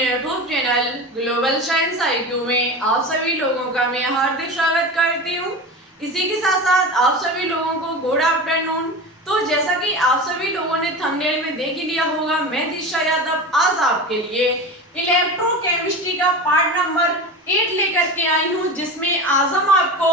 अपने YouTube channel global science IQ में आप सभी लोगों का मैं हार्दिक स्वागत करती हूँ। इसी के साथ साथ आप सभी लोगों को गुड आफ्टरनून। तो जैसा कि आप सभी लोगों ने थंबनेल में देख ही लिया होगा, मैं दिशा यादव आज आपके लिए इलेक्ट्रोकेमिस्ट्री का पार्ट नंबर 8 लेकर के आई हूँ, जिसमें आज हम आपको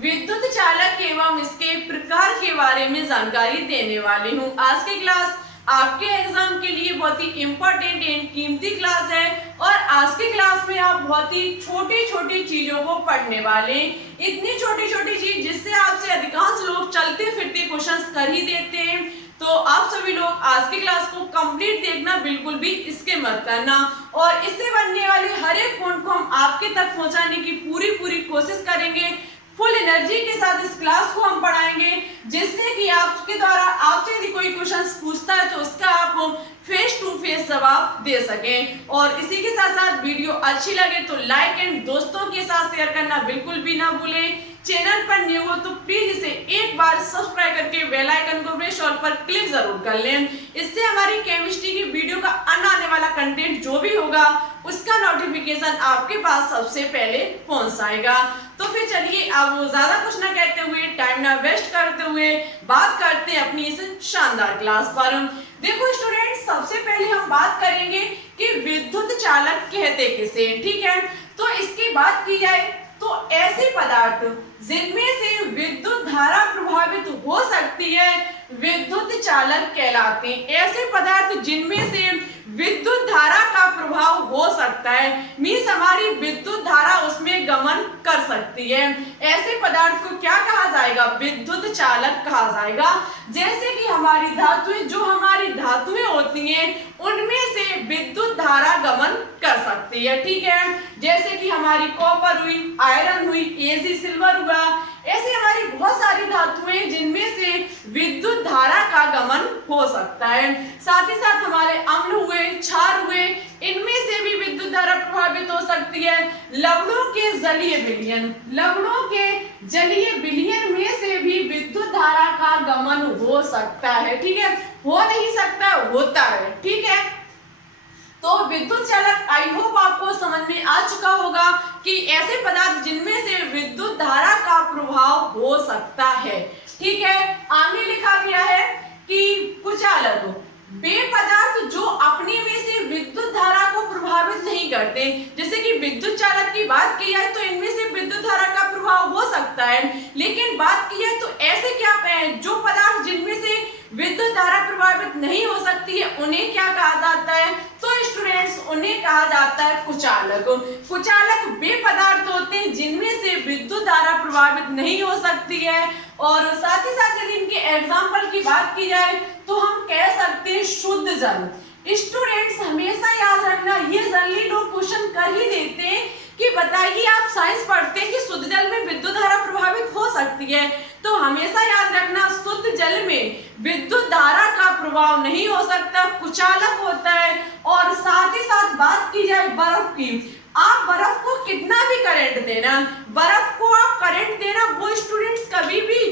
विद्युत चालक एवं इसके प्रकार के बारे में जानकारी देने वाली हूँ। आज की क्लास आपके एग्जाम के लिए बहुत ही इम्पोर्टेंट एंड कीमती क्लास है और आज की क्लास में आप बहुत ही छोटी छोटी चीजों को पढ़ने वाले हैं। इतनी छोटी छोटी चीज जिससे आपसे अधिकांश लोग चलते फिरते क्वेश्चंस कर ही देते हैं। तो आप सभी लोग आज की क्लास को कंप्लीट देखना, बिल्कुल भी इसके मत करना और इससे बनने वाले हर एक पॉइंट को हम आपके तक पहुंचाने की पूरी कोशिश करेंगे। फुल एनर्जी के साथ इस क्लास को हम पढ़ाएंगे, जिससे कि आपके द्वारा आपसे यदि कोई क्वेश्चन पूछता है तो उसका आप फेस टू फेस जवाब दे सकें। और इसी के साथ साथ वीडियो अच्छी लगे तो लाइक एंड दोस्तों के साथ शेयर करना बिल्कुल भी ना भूलें। चैनल पर न्यू हो तो प्लीज इसे एक बार सब्सक्राइब करके बेल आइकन को प्रेस ऑल पर क्लिक जरूर कर लें। इससे हमारी केमिस्ट्री की वीडियो का आने वाला कंटेंट जो भी होगा उसका नोटिफिकेशन आपके पास सबसे पहले पहुंच जाएगा। तो फिर चलिए अब ज्यादा कुछ ना कहते हुए, टाइम ना वेस्ट करते हुए बात करते हैं अपनी इस शानदार क्लास पर। देखो स्टूडेंट, सबसे पहले हम बात करेंगे कि विद्युत चालक कहते किसे, ठीक है। तो इसकी बात की जाए तो ऐसे पदार्थ जिनमें से विद्युत धारा प्रभावित हो सकती है विद्युत चालक कहलाते हैं। ऐसे पदार्थ जिनमें से विद्युत धारा का प्रभाव हो सकता है, मीन्स हमारी विद्युत धारा उसमें गमन कर सकती है, ऐसे पदार्थ को क्या कहा जाएगा? विद्युत चालक कहा जाएगा। जैसे कि हमारी धातुएं, जो हमारी धातुएं होती हैं उनमें से विद्युत धारा गमन कर सकती है, ठीक है। जैसे कि हमारी कॉपर हुई, आयरन हुई, Ag सिल्वर हुआ, ऐसे हमारी बहुत सारी धातुएं जिनमें से विद्युत धारा का गमन हो सकता है। साथ ही साथ हमारे अम्ल हुए, क्षार हुए, इनमें से भी विद्युत धारा प्रभावित हो सकती है। लवणों के जलीय विलयन, लवणों के जलीय विलयन में से भी विद्युत धारा का गमन हो सकता है, ठीक है। हो नहीं सकता, होता है, ठीक है। तो विद्युत चालक आई होप आपको समझ में आ चुका होगा कि ऐसे पदार्थ जिनमें से विद्युत धारा का प्रभाव हो सकता है, ठीक है। आगे लिखा गया है कि कुचालक वे पदार्थ जो अपने में से विद्युत धारा को प्रभावित नहीं करते। जैसे कि विद्युत चालक की बात की जाए तो इनमें से विद्युत धारा का प्रभाव हो सकता है, लेकिन बात की जाए तो ऐसे क्या जो पदार्थ जिनमें से विद्युत धारा प्रभावित नहीं हो सकती है उन्हें क्या कहा जाता है? तो स्टूडेंट्स, उन्हें कहा जाता है कुचालक। कुचालक वे पदार्थ होते हैं जिनमें से विद्युत धारा प्रभावित नहीं हो सकती है। और साथ ही साथ यदि इनके एग्जाम्पल की बात की जाए तो हम कह सकते हैं शुद्ध जल। स्टूडेंट्स हमेशा याद रखना, ये जनरली लोग क्वेश्चन कर ही देते हैं कि बताइए आप साइंस पढ़ते हैं कि शुद्ध जल में विद्युत धारा प्रभावित हो सकती है, तो हमेशा याद रखना शुद्ध जल में विद्युत धारा का प्रभाव नहीं हो सकता, कुचालक होता है। और साथ ही साथ बात की जाए बर्फ की, आप बर्फ को कितना भी करंट देना, बर्फ को आप करंट देना, वो स्टूडेंट्स कभी भी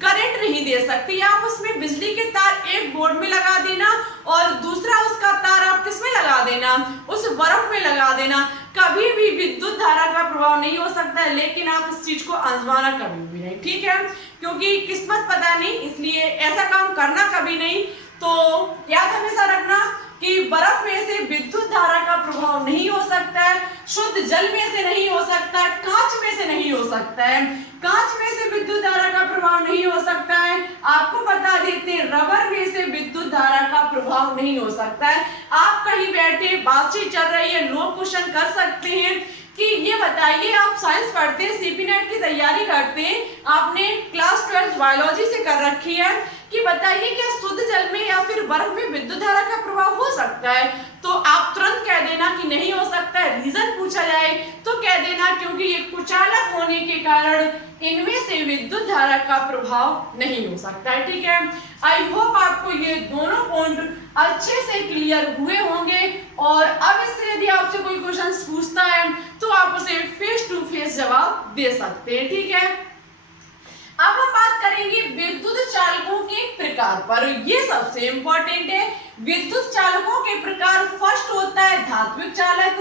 करंट नहीं दे सकती। आप उसमें बिजली के तार एक बोर्ड में लगा देना और दूसरा उसका तार आप किसमें लगा देना? उस बर्फ में लगा देना, कभी भी विद्युत धारा का प्रभाव नहीं हो सकता है। लेकिन आप इस चीज को आजमाना कभी भी नहीं, ठीक है, क्योंकि किस्मत पता नहीं, इसलिए ऐसा काम करना कभी नहीं। तो याद हमेशा रखना कि बर्फ में से विद्युत धारा का प्रभाव नहीं हो सकता है, शुद्ध जल में से नहीं हो सकता है, कांच में से नहीं हो सकता है, कांच में से विद्युत धारा का प्रभाव नहीं हो सकता है। आपको बता देते हैं रबर में से विद्युत धारा का प्रभाव नहीं हो सकता है। आप कहीं बैठे बातचीत चल रही है, लोग क्वेश्चन कर सकते हैं कि ये बताइए आप साइंस पढ़ते हैं, CP नेट की तैयारी करते हैं, आपने क्लास 12 बायोलॉजी से कर रखी है, कि बताइए क्या शुद्ध जल में या फिर बर्फ में विद्युत धारा का प्रभाव हो सकता है? तो आप तुरंत कह देना कि नहीं हो सकता है। रीजन पूछा जाए तो कह देना क्योंकि ये कुचालक होने के कारण इनमें से विद्युत धारा का प्रभाव नहीं हो सकता है, ठीक है। आई होप आपको ये दोनों पॉइंट अच्छे से क्लियर हुए होंगे। और अब इससे यदि आपसे कोई क्वेश्चन पूछता है तो आप उसे फेस टू फेस जवाब दे सकते हैं, ठीक है। अब हम बात करेंगे विद्युत चालकों के प्रकार पर, ये सबसे इंपॉर्टेंट है। विद्युत चालकों के प्रकार फर्स्ट होता है धात्विक चालक,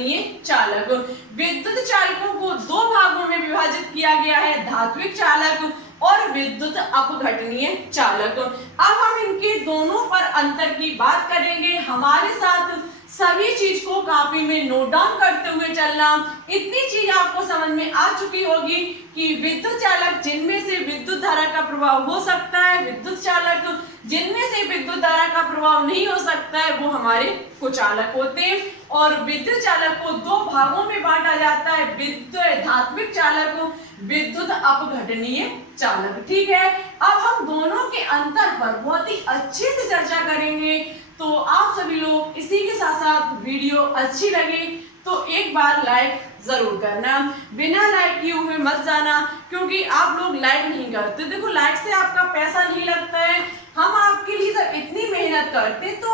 अपघटनीय चालक। विद्युत चालकों को दो भागों में विभाजित किया गया है, धात्विक चालक और विद्युत अपघटनीय चालक। अब हम इनके दोनों पर अंतर की बात करेंगे। हमारे साथ सभी चीज को कॉपी में नोट डाउन करते हुए चलना। इतनी चीज आपको समझ में आ चुकी होगी कि विद्युत चालक जिनमें से विद्युत धारा का प्रभाव हो सकता है, विद्युत चालक जिनमें से विद्युत धारा का प्रभाव नहीं हो सकता है, वो हमारे कुचालक होते हैं। और विद्युत चालक को दो भागों में बांटा जाता है, विद्युत धात्विक चालक, विद्युत अपघटनीय चालक। ठीक है, अब हम दोनों के अंतर पर बहुत ही अच्छे से चर्चा करेंगे। तो आप सभी लोग इसी के साथ साथ वीडियो अच्छी लगे तो एक बार लाइक जरूर करना, बिना लाइक किए हुए मत जाना, क्योंकि आप लोग लाइक नहीं करते। देखो, लाइक से आपका पैसा नहीं लगता है, हम आपके लिए जब इतनी मेहनत करते तो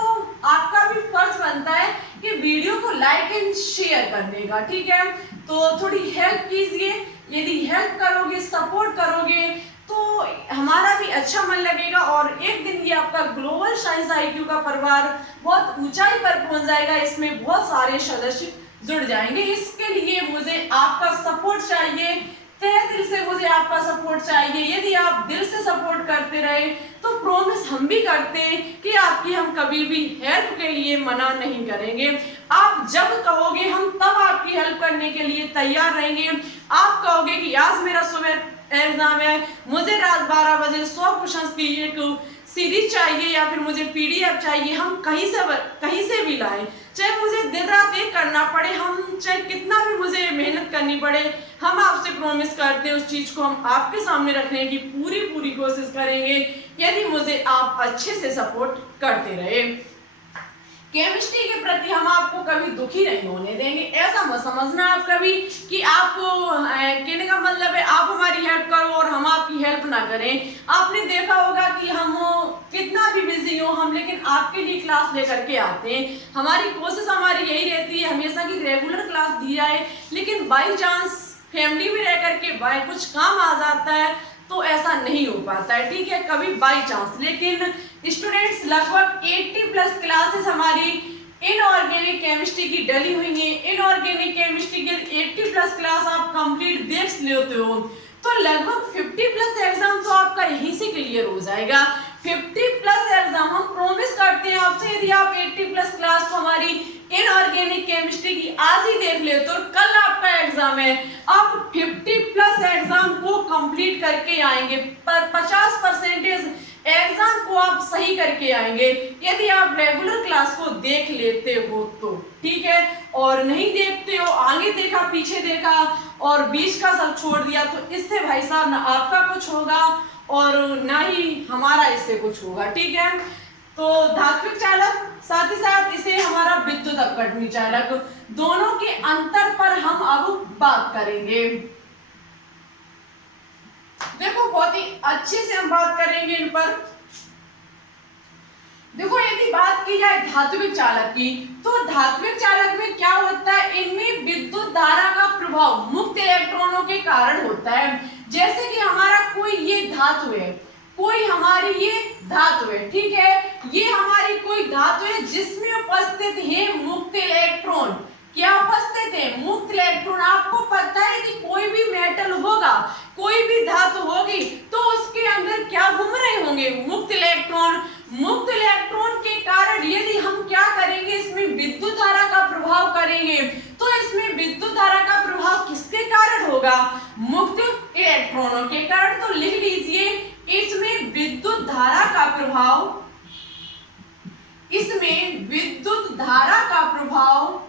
आपका भी फर्ज बनता है कि वीडियो को लाइक एंड शेयर करने का। ठीक है, तो थोड़ी हेल्प कीजिए। यदि हेल्प करोगे, सपोर्ट करोगे तो हमारा भी अच्छा मन लगेगा और एक दिन ये आपका ग्लोबल साइंस आईक्यू का परिवार बहुत ऊंचाई पर पहुंच जाएगा। इसमें बहुत सारे सदस्य जुड़ जाएंगे। इसके लिए मुझे आपका सपोर्ट चाहिए, तहे दिल से मुझे आपका सपोर्ट चाहिए। यदि आप दिल से सपोर्ट करते रहे तो प्रॉमिस हम भी करते हैं कि आपकी हम कभी भी हेल्प के लिए मना नहीं करेंगे। आप जब कहोगे हम तब आपकी हेल्प करने के लिए तैयार रहेंगे। आप कहोगे कि आज मेरा सुबह एग्जाम है, मुझे रात 12 बजे 100 क्वेश्चंस की एक सीरीज चाहिए या फिर मुझे पीडीएफ चाहिए, हम कहीं से भी लाएं, चाहे मुझे दिन रात एक करना पड़े, हम चाहे कितना भी मुझे मेहनत करनी पड़े, हम आपसे प्रॉमिस करते हैं उस चीज को हम आपके सामने रखने की पूरी कोशिश करेंगे, यदि मुझे आप अच्छे से सपोर्ट करते रहे। केमिस्ट्री के प्रति हम आपको कभी दुखी नहीं होने देंगे। ऐसा मत समझना आप कभी कि आपको कहने का मतलब है आप हमारी हेल्प करो और हम आपकी हेल्प ना करें। आपने देखा होगा कि हम कितना भी बिजी हो हम, लेकिन आपके लिए क्लास लेकर के आते हैं। हमारी कोशिश हमारी यही रहती है हमेशा की रेगुलर क्लास दी जाए, लेकिन बाई चांस फैमिली में रह करके बाय कुछ काम आ जाता है तो ऐसा नहीं हो पाता है। ठीक है, कभी बाई चांस। लेकिन स्टूडेंट्स लगभग 80+ क्लासेस हमारी इनऑर्गेनिक केमिस्ट्री की डली हुई है। इनऑर्गेनिक केमिस्ट्री के 80+ क्लास आप कंप्लीट देख लेते हो तो लगभग 50+ एग्जाम तो आपका यहीं से क्लियर हो जाएगा। 50+ एग्जाम हम प्रॉमिस करते हैं आपसे, यदि आप 80+ क्लास को हमारी इनऑर्गेनिक केमिस्ट्री की आज ही देख ले तो कल आपका एग्जाम है, आप 50+ एग्जाम को कंप्लीट करके आएंगे, 50% एग्जाम को आप सही करके आएंगे यदि आप रेगुलर क्लास को देख लेते हो तो। ठीक है, और नहीं देखते हो, आगे देखा पीछे देखा और बीच का सब छोड़ दिया तो इससे भाई साहब ना आपका कुछ होगा और ना ही हमारा इससे कुछ होगा। ठीक है, तो धात्विक चालक साथ ही साथ इसे हमारा विद्युत अपघटनीय चालक, दोनों के अंतर पर हम अब बात करेंगे। देखो, बहुत ही अच्छे से हम बात करेंगे इन पर। देखो, यदि बात की जाए धात्विक चालक की तो धात्विक चालक में क्या होता है, इनमें विद्युत धारा का प्रभाव मुक्त इलेक्ट्रॉनों के कारण होता है। जैसे कि हमारा कोई ये धातु है, कोई हमारी ये धातु है, ठीक है, ये हमारी कोई धातु है जिसमें उपस्थित है मुक्त इलेक्ट्रॉन। क्या उपस्थित है? मुक्त इलेक्ट्रॉन। आपको पता है कि कोई भी मेटल होगा, कोई भी धातु होगी तो उसके अंदर क्या घूम रहे होंगे? मुक्त इलेक्ट्रॉन। मुक्त इलेक्ट्रॉन के कारण यदि हम क्या करेंगे, इसमें विद्युत धारा का प्रभाव करेंगे तो इसमें विद्युत धारा का प्रभाव किसके कारण होगा? मुक्त इलेक्ट्रॉनों के कारण। तो लिख लीजिए, इसमें विद्युत धारा का प्रभाव, इसमें विद्युत धारा का प्रभाव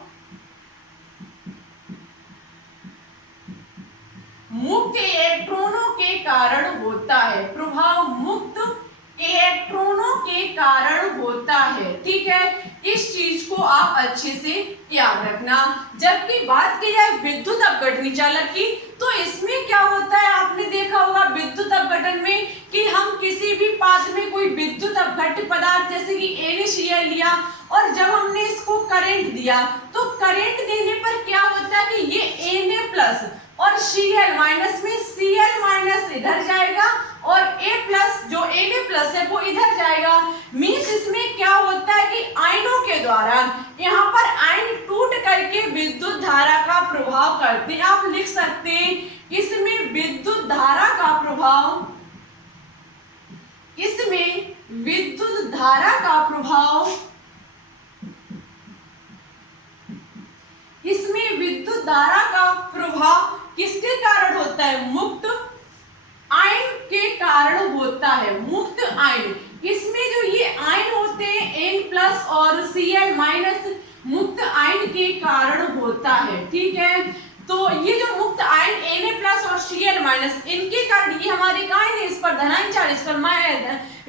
मुक्त इलेक्ट्रॉनों के कारण होता है। प्रभाव मुक्त इलेक्ट्रॉनों के कारण होता है। ठीक है, इस चीज को आप अच्छे से याद रखना। जबकि बात की जाए विद्युत अपघटनीय चालक की तो इसमें क्या होता है, आपने देखा होगा विद्युत अपघटन में कि हम किसी भी पात्र में कोई विद्युत अपघट्य पदार्थ जैसे कि NaCl लिया और जब हमने इसको करंट दिया तो करंट देने पर क्या होता है कि ये Na+ और Cl- में Cl- इधर जाएगा और A+ जो Na+ है वो इधर जाएगा। मींस इसमें क्या होता है कि आयनों के द्वारा यहाँ पर आयन टूट करके विद्युत प्रभाव करते हैं। आप लिख सकते हैं इसमें विद्युत धारा का प्रभाव, इसमें विद्युत धारा का प्रभाव, इसमें विद्युत धारा का प्रभाव किसके कारण होता है? मुक्त आयन के कारण होता है। मुक्त आयन, इसमें जो ये आयन होते हैं N+ और Cl- मुक्त आयन के कारण होता है। ठीक है, तो ये जो मुक्त आयन Na+ और Cl- इनके कारण ये हमारे का आयन है, इस पर धनायन चार्ज, इस पर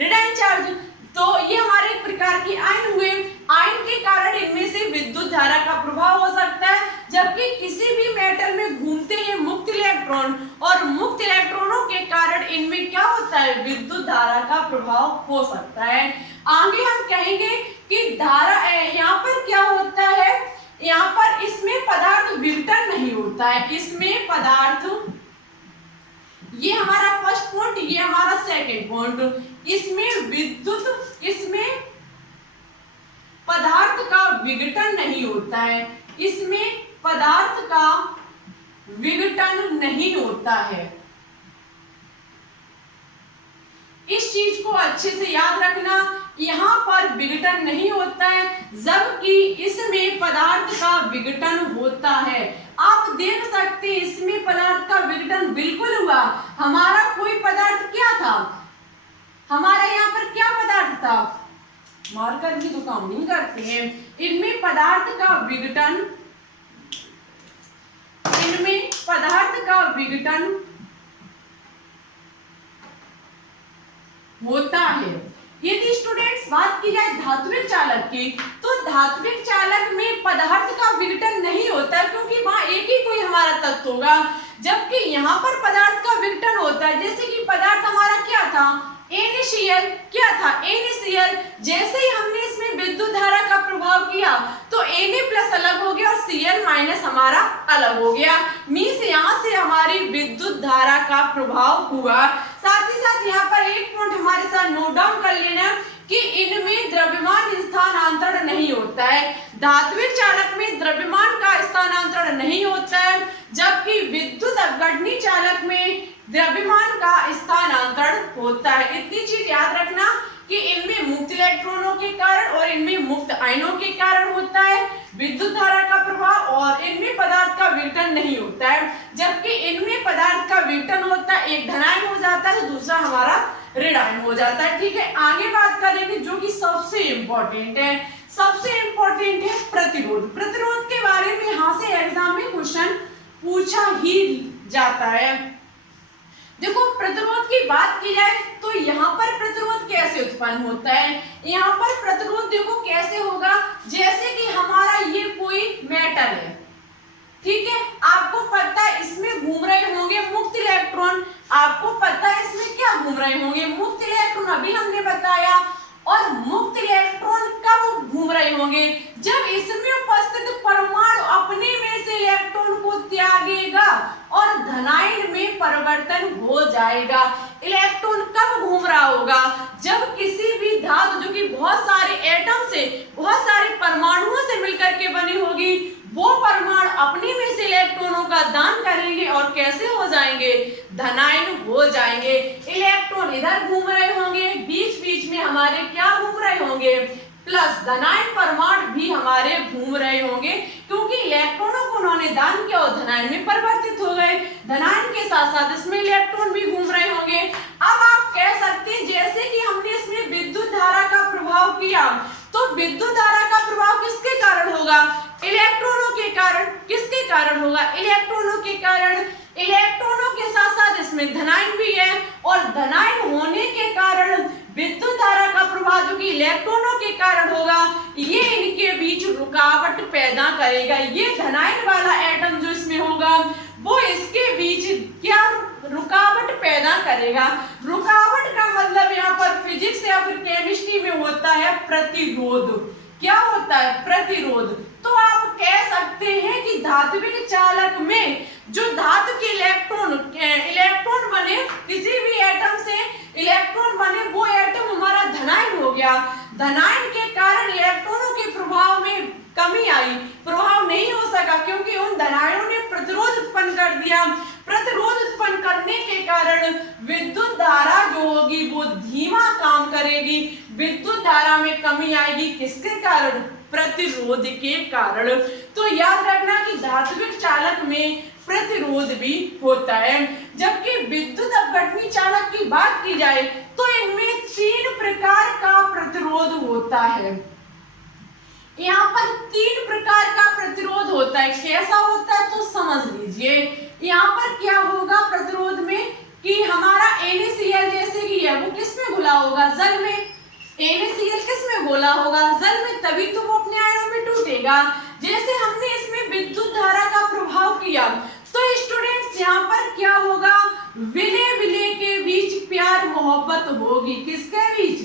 ऋणायन चार्ज, तो ये हमारे एक प्रकार के आयन हुए। आयन के कारण इनमें से विद्युत धारा का प्रभाव हो सकता है, जबकि किसी भी मेटल में घूमते हैं मुक्त इलेक्ट्रॉन, और मुक्त इलेक्ट्रॉनों के कारण इनमें क्या होता है? विद्युत धारा का प्रभाव हो सकता है। आगे हम कहेंगे कि धारा यहाँ पर क्या होता है, यहाँ पर इसमें पदार्थ विघटन नहीं होता है, इसमें पदार्थ, ये हमारा फर्स्ट पॉइंट, ये हमारा सेकंड पॉइंट, इसमें विद्युत, इसमें पदार्थ का विघटन नहीं होता है, इसमें पदार्थ का विघटन नहीं होता है। इस चीज को अच्छे से याद रखना, यहाँ पर विघटन नहीं होता है, जबकि इसमें पदार्थ का विघटन होता है। आप देख सकते हैं इसमें पदार्थ का विघटन बिल्कुल हुआ। हमारा कोई पदार्थ क्या था, हमारा यहाँ पर क्या पदार्थ था, मार्कर भी तो काम नहीं करते हैं। इनमें पदार्थ का विघटन, इनमें पदार्थ का विघटन होता है। यदि स्टूडेंट्स बात की जाए धात्विक चालक की, तो धात्विक चालक में पदार्थ का विघटन नहीं होता, क्योंकि वहां एक ही कोई हमारा तत्व होगा, जबकि यहाँ पर पदार्थ का विघटन होता है। जैसे कि पदार्थ हमारा क्या था, NaCl, क्या था NaCl, जैसे ही हमने इसमें विद्युत धारा का प्रभाव किया तो Na+ अलग हो गया और Cl- हमारा अलग हो गया, मींस यहाँ से हमारी विद्युत धारा का प्रभाव हुआ। साथ ही साथ यहाँ पर एक पॉइंट हमारे साथ नोट डाउन कर लेना कि इनमें द्रव्यमान स्थानांतरण नहीं होता है। धात्विक चालक में द्रव्यमान का स्थानांतरण नहीं होता है, जबकि विद्युत अपघटनी चालक में द्रव्यमान का स्थानांतरण होता है। इतनी चीज याद रखना कि इनमें मुक्त इलेक्ट्रॉनों के कारण और इनमें मुक्त आयनों के कारण होता है विद्युत धारा का प्रभाव, और इनमें पदार्थ का विघटन नहीं होता है, जबकि इनमें पदार्थ का विघटन होता है, एक धनायन हो जाता है, दूसरा हमारा ऋणायन हो जाता है। ठीक है, आगे बात करेंगे जो कि सबसे इंपॉर्टेंट है, सबसे इंपॉर्टेंट है प्रतिरोध। प्रतिरोध के बारे में यहाँ से एग्जाम में क्वेश्चन पूछा ही जाता है। देखो, प्रतिरोध की बात की जाए तो यहाँ पर प्रतिरोध कैसे उत्पन्न होता है, यहाँ पर प्रतिरोध देखो कैसे होगा, जैसे कि हमारा ये कोई मेटल है, ठीक है, आपको पता है इसमें घूम रहे होंगे मुक्त इलेक्ट्रॉन, आपको पता है इसमें क्या घूम रहे होंगे मुक्त इलेक्ट्रॉन, अभी हमने बताया। और मुक्त इलेक्ट्रॉन कब घूम रहे होंगे, जब इसमें उपस्थित परमाणु अपने में से इलेक्ट्रॉन को त्यागेगा और धनायन में परिवर्तन हो जाएगा। इलेक्ट्रॉन कब घूम रहा होगा, जब किसी भी धातु जो कि बहुत सारे एटम से, बहुत सारे परमाणुओं से मिलकर के बनी होगी, वो परमाणु अपने में से इलेक्ट्रॉनों का दान करेंगे और कैसे हो जाएंगे, धनायन हो जाएंगे। इलेक्ट्रॉन इधर घूम रहे होंगे, बीच बीच में हमारे क्या घूम रहे होंगे, प्लस धनायन परमाणु भी हमारे घूम रहे होंगे, क्योंकि इलेक्ट्रॉनों को उन्होंने दान किया और धनायन में परिवर्तित हो गए। धनायन के साथ साथ इसमें इलेक्ट्रॉन भी घूम रहे होंगे। अब आप कह सकते हैं जैसे कि हमने इसमें विद्युत धारा का प्रभाव किया, तो विद्युत धारा का प्रभाव किसके कारण होगा, इलेक्ट्रॉनों के कारण। किसके कारण होगा, इलेक्ट्रॉनों के कारण। इलेक्ट्रॉनों के साथ साथ इसमें धनायन भी है, और धनायन होने के कारण विद्युत धारा का प्रभाव जो कि इलेक्ट्रॉनों के कारण होगा, ये इनके बीच रुकावट पैदा करेगा। ये धनायन वाला एटम जो इसमें होगा वो इसके बीच क्या रुकावट पैदा करेगा। रुकावट का मतलब यहाँ पर फिजिक्स या फिर केमिस्ट्री में होता है प्रतिरोध। क्या होता है, प्रतिरोध। तो आप कह सकते हैं कि धात्विक चालक में जो धातु के इलेक्ट्रॉन बने, किसी भी एटम से इलेक्ट्रॉन बने, वो एटम हमारा धनायन हो गया। धनायन के कारण इलेक्ट्रॉनों के प्रभाव में कमी आई, प्रभाव नहीं हो सका, क्योंकि उन धनायनों ने दिया। प्रतिरोध उत्पन्न करने के कारण विद्युत धारा जो होगी वो धीमा काम करेगी, विद्युत धारा में कमी आएगी। किसके कारण? प्रतिरोध के कारण। तो याद रखना कि धात्विक चालक में प्रतिरोध भी होता है। जबकि विद्युत अपघटनी चालक की बात की जाए तो इनमें 3 प्रकार का प्रतिरोध होता है। यहाँ पर 3 प्रकार का प्रतिरोध होता है। कैसा होता है तो समझ लीजिए। यहाँ पर क्या होगा प्रतिरोध में कि हमारा NaCl जैसे कि है वो किस में घुला होगा? जल में। NaCl किस में घोला होगा? जल में, तभी तो वो अपने आयनों में टूटेगा। जैसे हमने इसमें विद्युत धारा का प्रभाव किया तो स्टूडेंट्स यहाँ पर क्या होगा? विलय विलय के बीच प्यार मोहब्बत होगी। किसके बीच?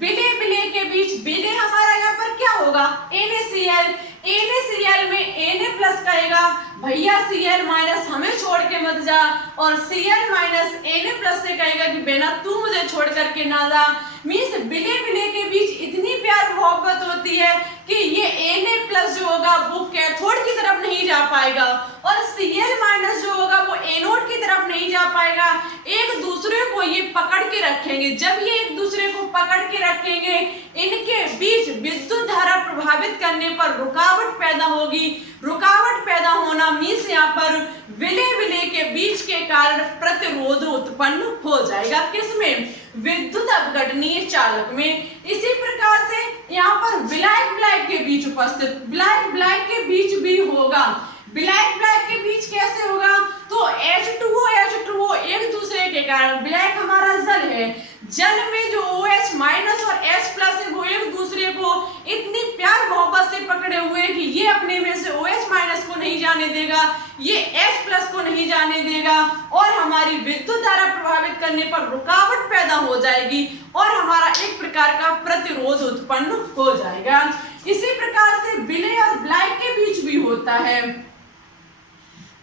विलय विलय के बीच। विलय हमारा यहाँ पर क्या होगा? NaCl। NaCl में Na+ कहेगा भैया Cl- हमें छोड़ के मत जा, और Cl- Na+ से कहेगा कि बेना तू मुझे छोड़ करके ना जा। मीन्स विलय विलय के बीच इतनी प्यार मोहब्बत होती है कि ये Na+ जो होगा वो कैथोड की तरफ नहीं जा पाएगा, और Cl- जो होगा वो एनोड की तरफ नहीं जा पाएगा। एक दूसरे को ये पकड़ के रखेंगे। जब ये एक दूसरे को पकड़ के रखेंगे, इनके बीच विद्युत धारा प्रभावित करने पर रुकावट पैदा होगी। रुकावट पैदा होना मीन्स यहाँ पर विलय विलय के बीच के कारण प्रतिरोध उत्पन्न हो जाएगा। किसमें? विद्युत अपघटनीय चालक में। इसी प्रकार से यहाँ पर ब्लैक ब्लैक के बीच उपस्थित, ब्लैक ब्लैक के बीच भी होगा। ब्लैक ब्लैक के बीच कैसे होगा? तो H2O एक दूसरे के कारण, ब्लैक हमारा जल है, जल में जो OH- और H+ है वो एक दूसरे को इतनी प्यार मोहब्बत से पकड़े हुए हैं कि ये अपने में से OH- को नहीं जाने देगा, ये H+ को नहीं जाने देगा, और हमारी विद्युत धारा प्रभावित करने पर रुकावट पैदा हो जाएगी और हमारा एक प्रकार का प्रतिरोध उत्पन्न हो जाएगा। इसी प्रकार से विलय और ब्लैक के बीच भी होता है।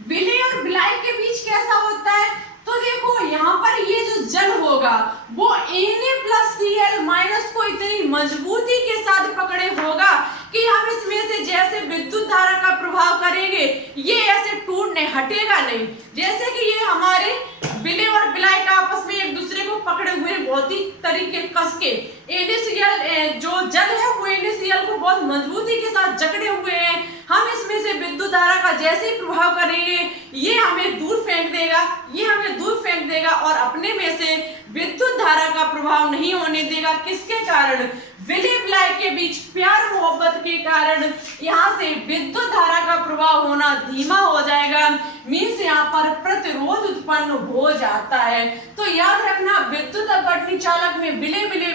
विलय और ब्लैक के बीच कैसा होता है? तो देखो यहाँ पर ये जो जल होगा वो Na+Cl- को इतनी मजबूती के साथ पकड़े होगा कि हम इसमें से जैसे विद्युत धारा का प्रभाव करेंगे ये ऐसे टूटने हटेगा नहीं। जैसे कि ये हमारे विलय और ब्लैक आपस में एक दूसरे को पकड़े हुए बहुत ही तरीके कस के, NaCl जो जल है वो NaCl को बहुत मजबूती के साथ जकड़े हुए हैं। हम इसमें से विद्युत धारा का जैसे ही प्रभाव करेंगे ये हमें दूर फेंक देगा, ये हमें दूर फेंक देगा और अपने में से विद्युत धारा का प्रभाव नहीं होने देगा। किसके कारण? विलय ब्लैक के बीच प्यार मोहब्बत के कारण यहाँ से विद्युत धारा का प्रभाव होना धीमा हो जाएगा। मीन्स यहाँ पर प्रतिरोध उत्पन्न हो जाता है। तो याद रखना विद्युत अपघटनी चालक में विलय विलय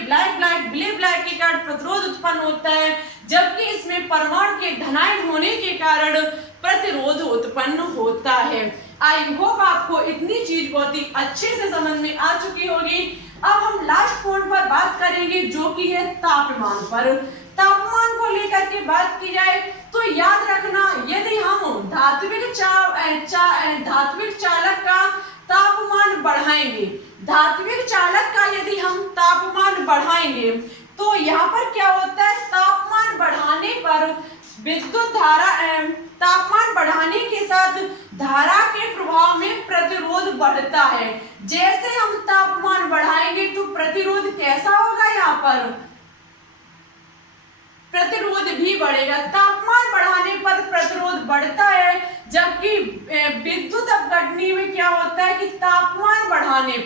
विलय ब्लैक के कारण प्रतिरोध उत्पन्न होता है, जबकि इसमें परमाणु के धनायन होने के कारण प्रतिरोध उत्पन्न होता है। आई होप आपको इतनी चीज बहुत ही अच्छे से समझ में आ चुकी होगी। अब हम लास्ट पॉइंट पर बात करेंगे जो कि है तापमान पर। तापमान को लेकर के बात की जाए तो याद रखना यदि हम धात्विक चालक का तापमान बढ़ाएंगे, धात्विक चालक का यदि हम तापमान बढ़ाएंगे तो यहाँ पर क्या होता है? तापमान बढ़ाने पर विद्युत धारा तापमान बढ़ाने के साथ धारा के प्रभाव में प्रतिरोध बढ़ता है। जैसे हम तापमान बढ़ाएंगे तो प्रतिरोध कैसा होगा? यहाँ पर प्रतिरोध भी बढ़ेगा। तापमान बढ़ाने पर प्रतिरोध बढ़ता है, जबकि विद्युत अपघटनी में क्या होता है कि तापमान बढ़ाने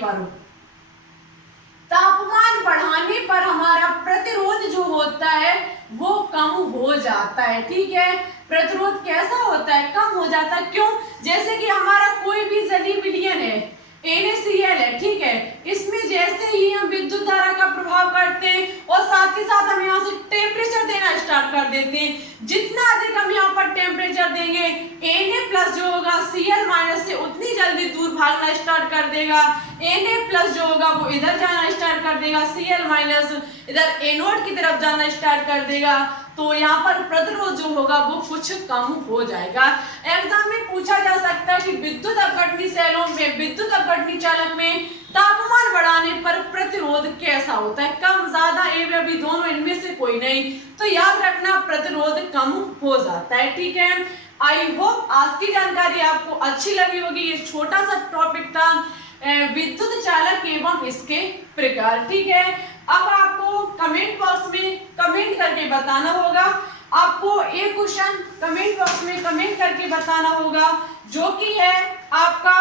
पर हमारा प्रतिरोध जो होता है वो कम हो जाता है। ठीक है, प्रतिरोध कैसा होता है? कम हो जाता है। क्यों? जैसे कि हमारा कोई भी जलीय विलयन है, NaCl है, ठीक है, इसमें जैसे ही हम विद्युत धारा का प्रभाव करते हैं और साथ ही साथ हम यहाँ से टेम्परेचर देना स्टार्ट कर देते हैं। जितना अधिक हम यहाँ पर टेम्परेचर देंगे Na+ जो होगा Cl- से उतनी जल्दी दूर भागना स्टार्ट कर देगा। Na+ जो होगा वो इधर जाना स्टार्ट कर देगा, Cl- इधर एनोड की तरफ जाना स्टार्ट कर देगा। तो यहाँ पर प्रतिरोध जो होगा वो कुछ कम हो जाएगा। एग्जाम में पूछा जा सकता है कि विद्युत अपघटनी सेलों में, विद्युत अपघटनी चालक में तापमान बढ़ाने पर प्रतिरोध कैसा होता है? कम, ज्यादा, या भी दोनों, इनमें से कोई नहीं। तो याद रखना प्रतिरोध कम हो जाता है। ठीक है, आई होप आज की जानकारी आपको अच्छी लगी होगी। ये छोटा सा टॉपिक था विद्युत चालक एवं इसके प्रकार। ठीक है, अब आपको कमेंट बॉक्स में कमेंट करके बताना होगा, आपको एक क्वेश्चन कमेंट बॉक्स में कमेंट करके बताना होगा जो कि है आपका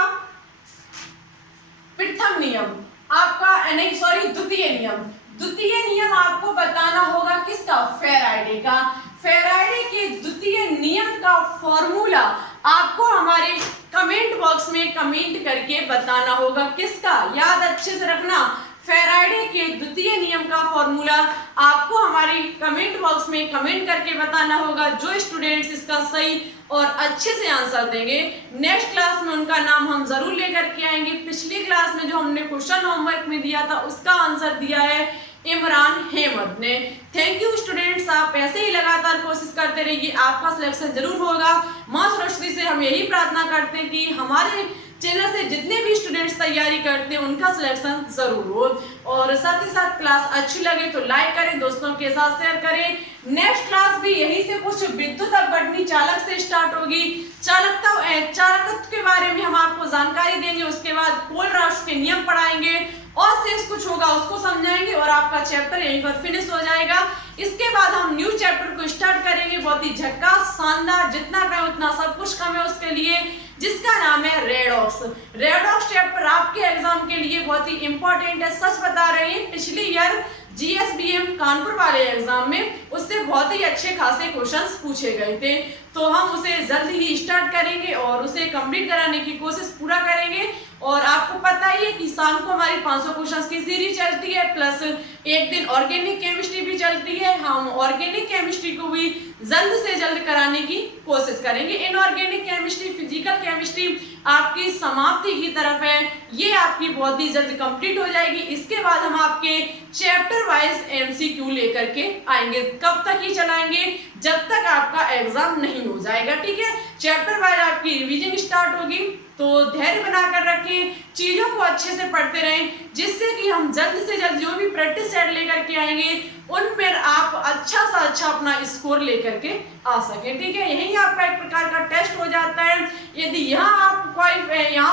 प्रथम नियम, आपका नहीं सॉरी द्वितीय नियम। द्वितीय नियम आपको बताना होगा किसका, फैराडे का। फैराडे के द्वितीय नियम का फॉर्मूला आपको हमारे कमेंट बॉक्स में कमेंट करके बताना होगा किसका, याद अच्छे से रखना, फैराडे के द्वितीय नियम का फॉर्मूला आपको हमारे कमेंट बॉक्स में कमेंट करके बताना होगा। जो स्टूडेंट्स इसका सही और अच्छे से आंसर देंगे नेक्स्ट क्लास में उनका नाम हम जरूर लेकर के आएंगे। पिछली क्लास में जो हमने क्वेश्चन होमवर्क में दिया था उसका आंसर दिया है इमरान हेमद ने। थैंक यू स्टूडेंट्स, आप ऐसे ही लगातार कोशिश करते रहिए, आपका सिलेक्शन जरूर होगा। मां सरस्वती से हम यही प्रार्थना करते हैं कि हमारे चैनल से जितने भी स्टूडेंट्स तैयारी करते हैं उनका सिलेक्शन जरूर हो। और साथ ही साथ क्लास अच्छी लगे तो लाइक करें, दोस्तों के साथ शेयर करें। नेक्स्ट क्लास भी यही से कुछ विद्युत अपघटनी चालक से स्टार्ट होगी। चालकत्व के बारे में हम आपको जानकारी देंगे, उसके बाद पोल राष्ट्र के नियम पढ़ाएंगे और शेष कुछ होगा उसको समझाएंगे और आपका चैप्टर यहीं पर फिनिश हो जाएगा। इसके बाद हम न्यू चैप्टर को स्टार्ट करेंगे, बहुत ही झक्कास शानदार, जितना कहें उतना सब कुछ कम है उसके लिए, जिसका नाम है रेडॉक्स। रेडॉक्स चैप्टर आपके एग्जाम के लिए बहुत ही इंपॉर्टेंट है, सच बता रहे हैं। पिछली ईयर जीएसबीएम कानपुर वाले एग्जाम में उससे बहुत ही अच्छे खासे क्वेश्चंस पूछे गए थे, तो हम उसे जल्द ही स्टार्ट करेंगे और उसे कंप्लीट कराने की कोशिश पूरा करेंगे। और आपको पता ही है कि शाम को हमारी 500 क्वेश्चंस की सीरीज चलती है, प्लस एक दिन ऑर्गेनिक केमिस्ट्री भी चलती है। हम ऑर्गेनिक केमिस्ट्री को भी जल्द से जल्द कराने की कोशिश करेंगे। इनऑर्गेनिक केमिस्ट्री, फिजिकल केमिस्ट्री आपकी समाप्ति की तरफ है, ये आपकी बहुत ही जल्द कंप्लीट हो जाएगी। इसके बाद हम आपके चैप्टर वाइज एमसीक्यू लेकर के आएंगे। कब तक ही चलाएंगे, जब तक आपका एग्जाम नहीं हो जाएगा। ठीक है, चैप्टर वाइज आपकी रिवीजन स्टार्ट होगी, तो धैर्य बनाकर रखें, चीजों को अच्छे से पढ़ते रहें, जिससे कि हम जल्द से जल्द जो भी प्रैक्टिस सेट लेकर के आएंगे उन पर आप अच्छा सा अच्छा अपना स्कोर लेकर के आ सके। ठीक है, यही आपका एक प्रकार का टेस्ट हो जाता है। यदि यहाँ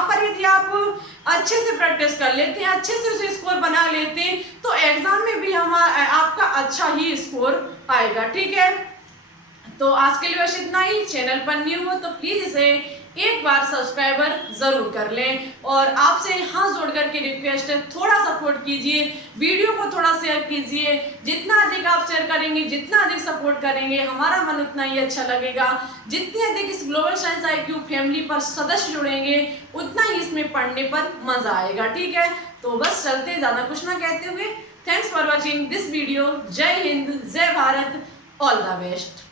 पर यदि आप अच्छे से प्रैक्टिस कर लेते हैं, अच्छे से उसे स्कोर बना लेते हैं, तो एग्जाम में भी आपका अच्छा ही स्कोर आएगा। ठीक है, तो आज के लिए बस इतना ही। चैनल पर न्यू हो तो प्लीज इसे एक बार सब्सक्राइबर जरूर कर लें और आपसे हाथ जोड़ करके रिक्वेस्ट है, थोड़ा सपोर्ट कीजिए, वीडियो को थोड़ा शेयर कीजिए। जितना अधिक आप शेयर करेंगे, जितना अधिक सपोर्ट करेंगे, हमारा मन उतना ही अच्छा लगेगा। जितने अधिक इस ग्लोबल साइंस IQ फैमिली पर सदस्य जुड़ेंगे उतना ही इसमें पढ़ने पर मजा आएगा। ठीक है, तो बस चलते, ज्यादा कुछ ना कहते हुए, thanks for watching this video. जय हिंद, जय भारत, ऑल द बेस्ट।